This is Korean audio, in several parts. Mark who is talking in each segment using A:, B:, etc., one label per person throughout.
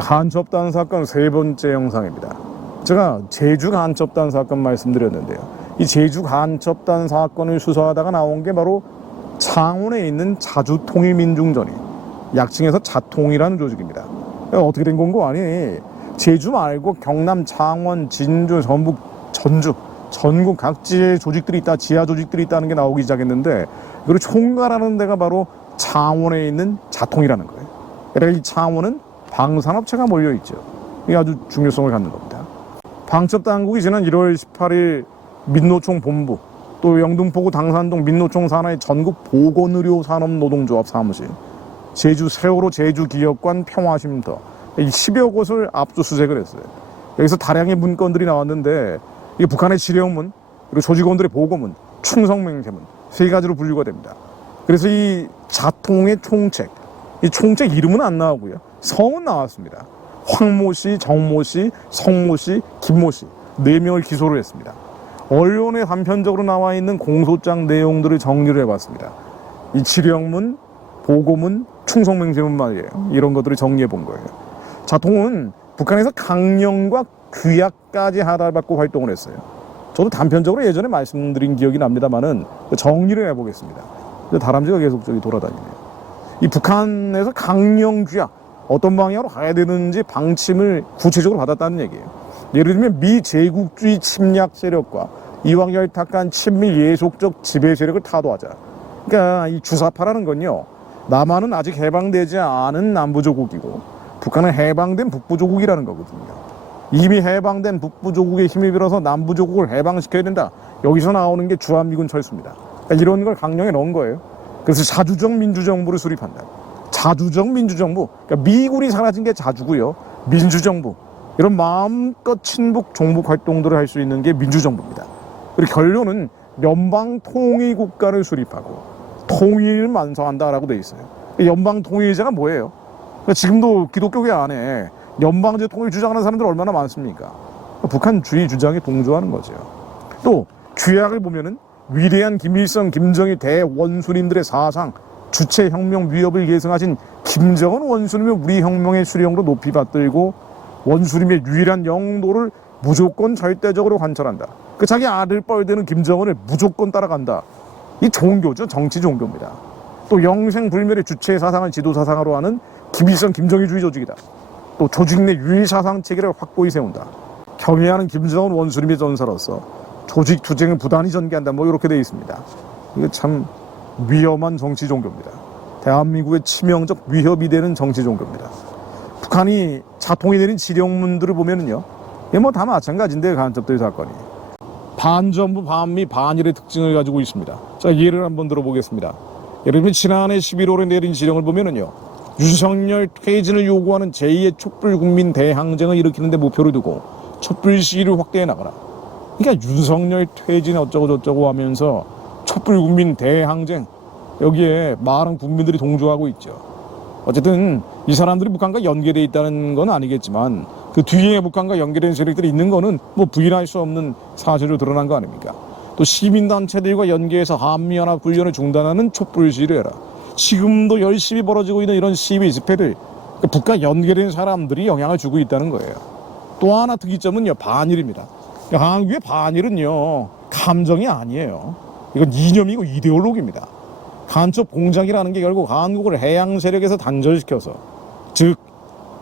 A: 한첩단 사건 세 번째 영상입니다. 제가 제주 간첩단 사건 말씀드렸는데요. 이 제주 간첩단 사건을 수사하다가 나온 게 바로 창원에 있는 자주통일민중전이 약칭해서 자통이라는 조직입니다. 어떻게 된 건고 아니 제주 말고 경남, 창원, 진주, 전북, 전주 전국 각지의 조직들이 있다, 지하 조직들이 있다는 게 나오기 시작했는데 그걸 총괄하는 데가 바로 창원에 있는 자통이라는 거예요. 그러니까 이 창원은 방산업체가 몰려 있죠. 이게 아주 중요성을 갖는 겁니다. 방첩 당국이 지난 1월 18일 민노총 본부 또 영등포구 당산동 민노총 산하의 전국 보건의료 산업 노동조합 사무실 제주 세월호 제주 기업관 평화쉼터 이 10여 곳을 압수수색을 했어요. 여기서 다량의 문건들이 나왔는데 이게 북한의 지령문 그리고 조직원들의 보고문 충성맹세문 세 가지로 분류가 됩니다. 그래서 이 자통의 총책 이 총책 이름은 안 나오고요. 성은 나왔습니다. 황모 씨, 정모 씨, 성모 씨, 김모 씨 네 명을 기소를 했습니다. 언론에 단편적으로 나와 있는 공소장 내용들을 정리를 해봤습니다. 이 지령문, 보고문, 충성맹세문 말이에요. 이런 것들을 정리해 본 거예요. 자통은 북한에서 강령과 규약까지 하달받고 활동을 했어요. 저도 단편적으로 예전에 말씀드린 기억이 납니다만은 정리를 해보겠습니다. 근데 다람쥐가 계속 저기 돌아다니네요. 이 북한에서 강령 규약 어떤 방향으로 가야 되는지 방침을 구체적으로 받았다는 얘기예요. 예를 들면 미제국주의 침략 세력과 이왕 열탁한 친미 예속적 지배 세력을 타도하자. 그러니까 이 주사파라는 건요. 남한은 아직 해방되지 않은 남부조국이고 북한은 해방된 북부조국이라는 거거든요. 이미 해방된 북부조국에 힘을 빌어서 남부조국을 해방시켜야 된다. 여기서 나오는 게 주한미군 철수입니다. 그러니까 이런 걸 강령에 넣은 거예요. 그래서 자주적 민주정부를 수립한다. 자주적 민주정부. 그러니까 미군이 사라진 게 자주고요. 민주정부. 이런 마음껏 친북 종북 활동들을 할 수 있는 게 민주정부입니다. 그리고 결론은 연방 통일 국가를 수립하고 통일을 만성한다라고 돼 있어요. 연방 통일제가 뭐예요? 그러니까 지금도 기독교계 안에 연방제 통일 주장하는 사람들 얼마나 많습니까? 북한 주의 주장에 동조하는 거죠. 또 규약을 보면은 위대한 김일성, 김정일 대원수님들의 사상, 주체 혁명 위협을 예승하신 김정은 원수님의 우리 혁명의 수령으로 높이 받들고 원수님의 유일한 영도를 무조건 절대적으로 관철한다. 그 자기 아들 뻘되는 김정은을 무조건 따라간다. 이 종교죠. 정치 종교입니다. 또 영생 불멸의 주체 사상을 지도 사상으로 하는 김일성 김정일주의 조직이다. 또 조직 내 유일 사상 체계를 확고히 세운다. 경애하는 김정은 원수님의 전사로서 조직 투쟁을 부단히 전개한다. 뭐 이렇게 되어 있습니다. 이게 참 위험한 정치 종교입니다. 대한민국의 치명적 위협이 되는 정치 종교입니다. 북한이 자통이 내린 지령문들을 보면은요, 이게 뭐 다 마찬가지인데 간첩들 사건이 반전부 반미 반일의 특징을 가지고 있습니다. 자 예를 한번 들어보겠습니다. 예를 들면 지난해 11월에 내린 지령을 보면은요, 윤석열 퇴진을 요구하는 제2의 촛불 국민 대항쟁을 일으키는데 목표를 두고 촛불 시위를 확대해 나가라. 그러니까 윤석열 퇴진 어쩌고 저쩌고 하면서 촛불 국민 대항쟁 여기에 많은 국민들이 동조하고 있죠. 어쨌든 이 사람들이 북한과 연계돼 있다는 건 아니겠지만 그 뒤에 북한과 연계된 세력들이 있는 거는 뭐 부인할 수 없는 사실로 드러난 거 아닙니까? 또 시민단체들과 연계해서 한미연합 훈련을 중단하는 촛불 시위를 해라. 지금도 열심히 벌어지고 있는 이런 시위 집회들 그 북과 연계된 사람들이 영향을 주고 있다는 거예요. 또 하나 특이점은요 반일입니다. 한국의 반일은요 감정이 아니에요. 이건 이념이고 이데올로기입니다. 간첩 공작이라는 게 결국 한국을 해양 세력에서 단절시켜서 즉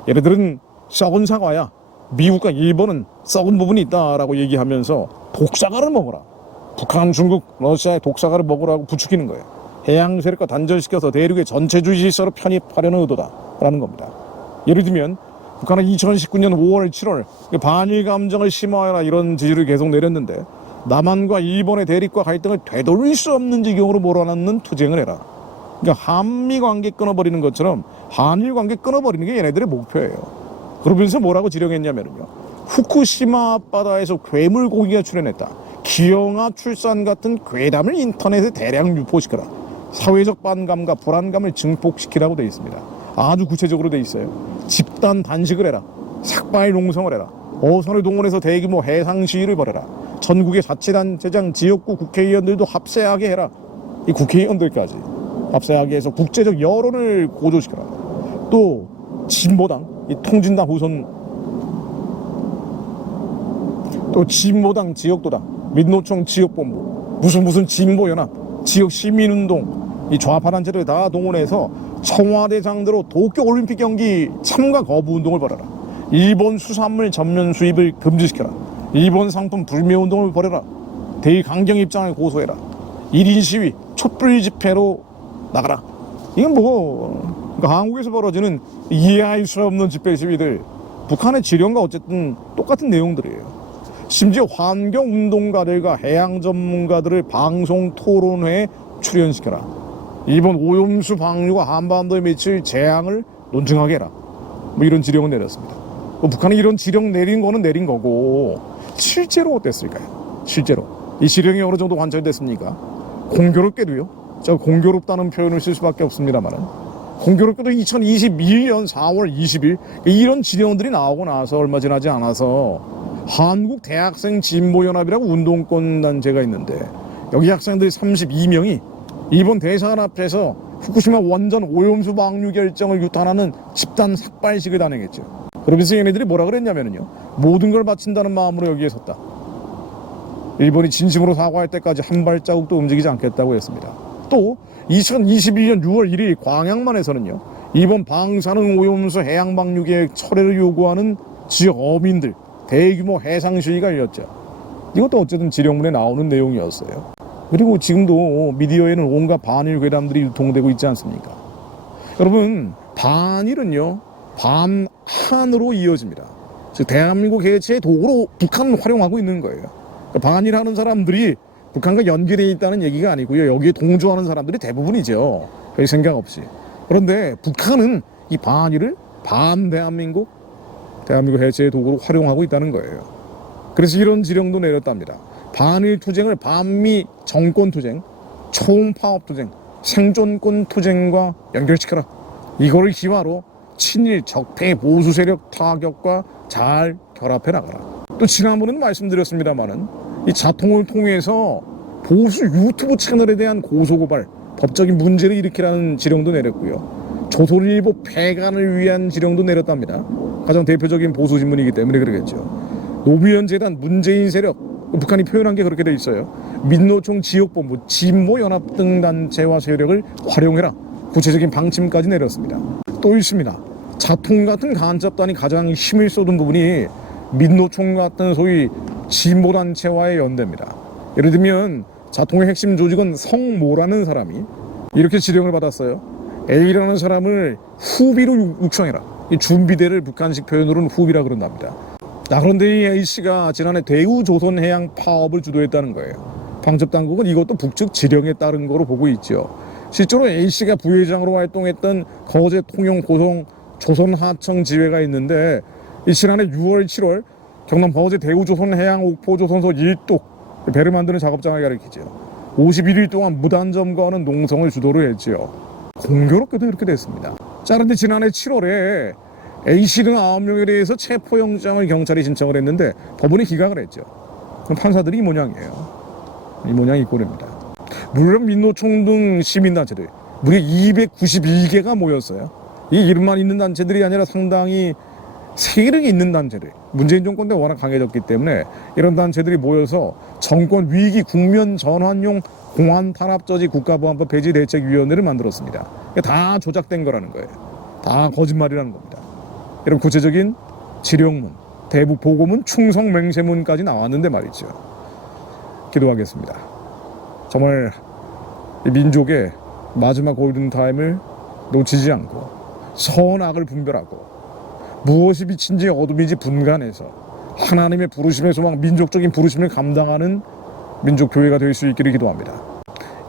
A: 예를 들은 썩은 사과야 미국과 일본은 썩은 부분이 있다라고 얘기하면서 독사과를 먹어라 북한 중국 러시아의 독사과를 먹으라고 부추기는 거예요 해양 세력과 단절시켜서 대륙의 전체주의 질서로 편입하려는 의도다라는 겁니다 예를 들면 북한은 2019년 5월 7월 반일 감정을 심화하라 이런 지지를 계속 내렸는데 남한과 일본의 대립과 갈등을 되돌릴 수 없는 지경으로 몰아넣는 투쟁을 해라. 그러니까 한미 관계 끊어버리는 것처럼 한일 관계 끊어버리는 게 얘네들의 목표예요. 그러면서 뭐라고 지령했냐면요. 후쿠시마 앞바다에서 괴물 고기가 출현했다. 기형아 출산 같은 괴담을 인터넷에 대량 유포시켜라. 사회적 반감과 불안감을 증폭시키라고 되어 있습니다. 아주 구체적으로 되어 있어요. 집단 단식을 해라. 삭발 농성을 해라. 어선을 동원해서 대규모 해상 시위를 벌여라. 전국의 자치단체장, 지역구 국회의원들도 합세하게 해라. 이 국회의원들까지. 앞서 이야기해서 국제적 여론을 고조시켜라. 또 진보당, 이 통진당 후손 또 진보당 지역도당, 민노총 지역본부, 무슨 무슨 진보연합, 지역 시민운동, 이 좌파 단체를 다 동원해서 청와대 상대로 도쿄 올림픽 경기 참가 거부 운동을 벌여라. 일본 수산물 전면 수입을 금지시켜라. 일본 상품 불매 운동을 벌여라. 대강경 입장을 고소해라. 1인 시위, 촛불 집회로 나가라. 이건 뭐 그러니까 한국에서 벌어지는 이해할 수 없는 집회 시위들 북한의 지령과 어쨌든 똑같은 내용들이에요. 심지어 환경 운동가들과 해양 전문가들을 방송 토론회에 출연시켜라. 일본 오염수 방류가 한반도에 미칠 재앙을 논증하게 해라. 뭐 이런 지령을 내렸습니다. 뭐 북한이 이런 지령 내린 거는 내린 거고 실제로 어땠을까요? 실제로 이 지령이 어느 정도 관철됐습니까? 공교롭게도요. 제가 공교롭다는 표현을 쓸 수밖에 없습니다만은 공교롭게도 2021년 4월 20일 이런 지령들이 나오고 나서 얼마 지나지 않아서 한국 대학생 진보연합이라고 운동권 단체가 있는데 여기 학생들 32명이 일본 대사관 앞에서 후쿠시마 원전 오염수 방류 결정을 유탄하는 집단 삭발식을 단행했죠. 그러면서 얘네들이 뭐라 그랬냐면요. 모든 걸 바친다는 마음으로 여기에 섰다. 일본이 진심으로 사과할 때까지 한 발자국도 움직이지 않겠다고 했습니다. 또 2021년 6월 1일 광양만에서는요. 일본 방사능 오염수 해양 방류 계획 철회를 요구하는 지역 어민들 대규모 해상 시위가 열렸죠. 이것도 어쨌든 지령문에 나오는 내용이었어요. 그리고 지금도 미디어에는 온갖 반일 괴담들이 유통되고 있지 않습니까? 여러분 반일은요 반한으로 이어집니다. 즉 대한민국 해체의 도구로 북한을 활용하고 있는 거예요. 그러니까 반일하는 사람들이 북한과 연결해 있다는 얘기가 아니고요. 여기에 동조하는 사람들이 대부분이죠. 별 생각 없이. 그런데 북한은 이 반일을 반 대한민국 대한민국 해체의 도구로 활용하고 있다는 거예요. 그래서 이런 지령도 내렸답니다. 반일 투쟁을 반미 정권 투쟁, 총파업 투쟁, 생존권 투쟁과 연결시켜라. 이거를 기화로 친일 적폐 보수 세력 타격과 잘 결합해 나가라. 또 지난번에는 말씀드렸습니다만은 이 자통을 통해서 보수 유튜브 채널에 대한 고소고발, 법적인 문제를 일으키라는 지령도 내렸고요. 조선일보 폐간을 위한 지령도 내렸답니다. 가장 대표적인 보수 신문이기 때문에 그러겠죠. 노무현 재단 문재인 세력 북한이 표현한 게 그렇게 돼 있어요. 민노총 지역본부 진보 연합 등 단체와 세력을 활용해라. 구체적인 방침까지 내렸습니다. 또 있습니다. 자통 같은 간접단이 가장 힘을 쏟은 부분이 민노총 같은 소위 진보 단체와의 연대입니다. 예를 들면 자통의 핵심 조직은 성모라는 사람이 이렇게 지령을 받았어요. A라는 사람을 후비로 육성해라. 이 준비대를 북한식 표현으로는 후비라 그런답니다. 자, 그런데 이 A씨가 지난해 대우조선해양 파업을 주도했다는 거예요. 방첩당국은 이것도 북측 지령에 따른 거로 보고 있죠. 실제로 A씨가 부회장으로 활동했던 거제 통영 고성 조선하청 지회가 있는데 이 지난해 6월 7월 경남 거제 대우조선해양 옥포조선소 일독 배를 만드는 작업장을 가리키죠. 51일 동안 무단 점거하는 농성을 주도를 했지요. 공교롭게도 이렇게 됐습니다. 자, 그런데 지난해 7월에 A씨 등 9명에 대해서 체포영장을 경찰이 신청을 했는데 법원이 기각을 했죠. 그럼 판사들이 이 모양이에요. 이 모양이 이 꼴입니다. 물론 민노총 등 시민단체들 무려 292개가 모였어요. 이 이름만 있는 단체들이 아니라 상당히 세력이 있는 단체들 문재인 정권 때 워낙 강해졌기 때문에 이런 단체들이 모여서 정권 위기 국면 전환용 공안 탄압 저지 국가보안법 폐지 대책위원회를 만들었습니다. 다 조작된 거라는 거예요. 다 거짓말이라는 겁니다. 이런 구체적인 지령문, 대북 보고문, 충성 맹세문까지 나왔는데 말이죠. 기도하겠습니다. 정말 이 민족의 마지막 골든 타임을 놓치지 않고 선악을 분별하고 무엇이 빛인지 어둠인지 분간해서 하나님의 부르심의 소망, 민족적인 부르심을 감당하는 민족 교회가 될 수 있기를 기도합니다.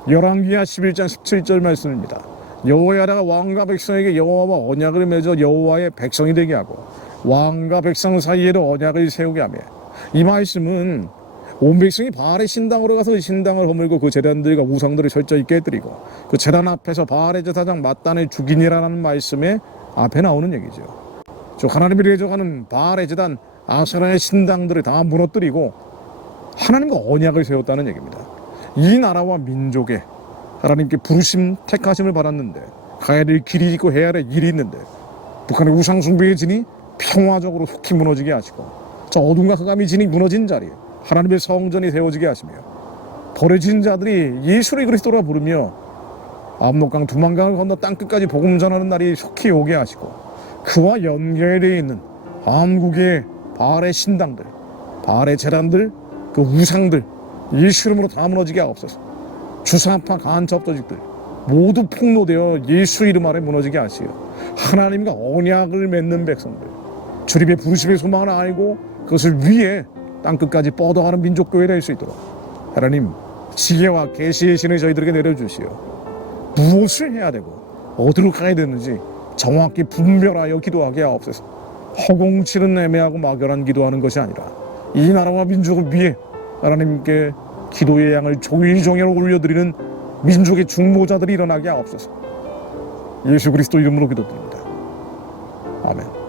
A: 열왕기하 11장 17절 말씀입니다. 여호와야가 왕과 백성에게 여호와와 언약을 맺어 여호와의 백성이 되게 하고 왕과 백성 사이에도 언약을 세우게 하며 이 말씀은 온 백성이 바알의 신당으로 가서 그 신당을 허물고 그 재단들과 우상들을 철저히 깨뜨리고 그 재단 앞에서 바알의 제사장 마단을 죽이니라는 말씀에 앞에 나오는 얘기죠. 저 하나님이 대적하는 바알의 제단 아세라의 신당들을 다 무너뜨리고 하나님과 언약을 세웠다는 얘기입니다. 이 나라와 민족의 하나님께 부르심 택하심을 받았는데 가야 될 길이 있고 해야 될 일이 있는데 북한의 우상 숭배의 진이 평화적으로 속히 무너지게 하시고 저 어둠과 흑암의 진이 무너진 자리에 하나님의 성전이 세워지게 하시며 버려진 자들이 예수를 그리스도라 부르며 압록강 두만강을 건너 땅끝까지 복음 전하는 날이 속히 오게 하시고 그와 연결되어 있는 한국의 바알의 신당들 바알의 재단들 그 우상들 예수 이름으로 다 무너지게 하옵소서 주사파 간첩 조직들 모두 폭로되어 예수 이름 아래 무너지게 하시어 하나님과 언약을 맺는 백성들. 주님의 부르심의 소망을 알고 그것을 위해 땅끝까지 뻗어가는 민족교회 될 수 있도록. 하나님 지혜와 계시의 신을 저희들에게 내려주시어 무엇을 해야 되고 어디로 가야 되는지 정확히 분별하여 기도하게 하옵소서. 허공치는 애매하고 막연한 기도하는 것이 아니라 이 나라와 민족을 위해 하나님께 기도의 양을 종일종일 올려드리는 민족의 중보자들이 일어나게 하옵소서. 예수 그리스도 이름으로 기도드립니다. 아멘